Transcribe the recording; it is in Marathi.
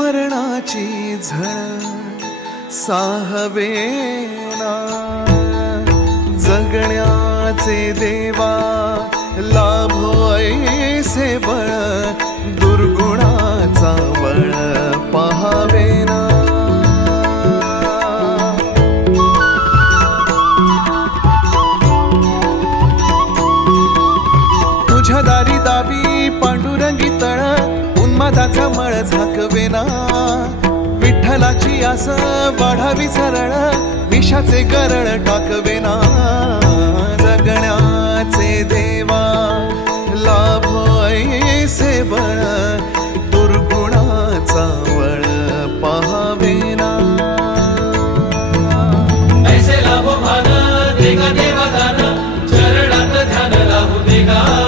मरणाची झळ साहवेना. जगण्याचे देवा लाभो ऐसे बळ दुर्गुणाचा बळ पहावेना. तुझ्या दारी दावी पांडुरंगी तळ उन्मादाचा मळ झाक सरळा विठ्ठलाची आस वाढावी सरळ विषाचे गरळ टाकवेना जगण्याचे देवा लाभ ऐसे बळ दुर्गुणाचा वळ पाहावेना ऐसे लाभ भान देगा देवा दान चरणात ध्यान लाभ देगा.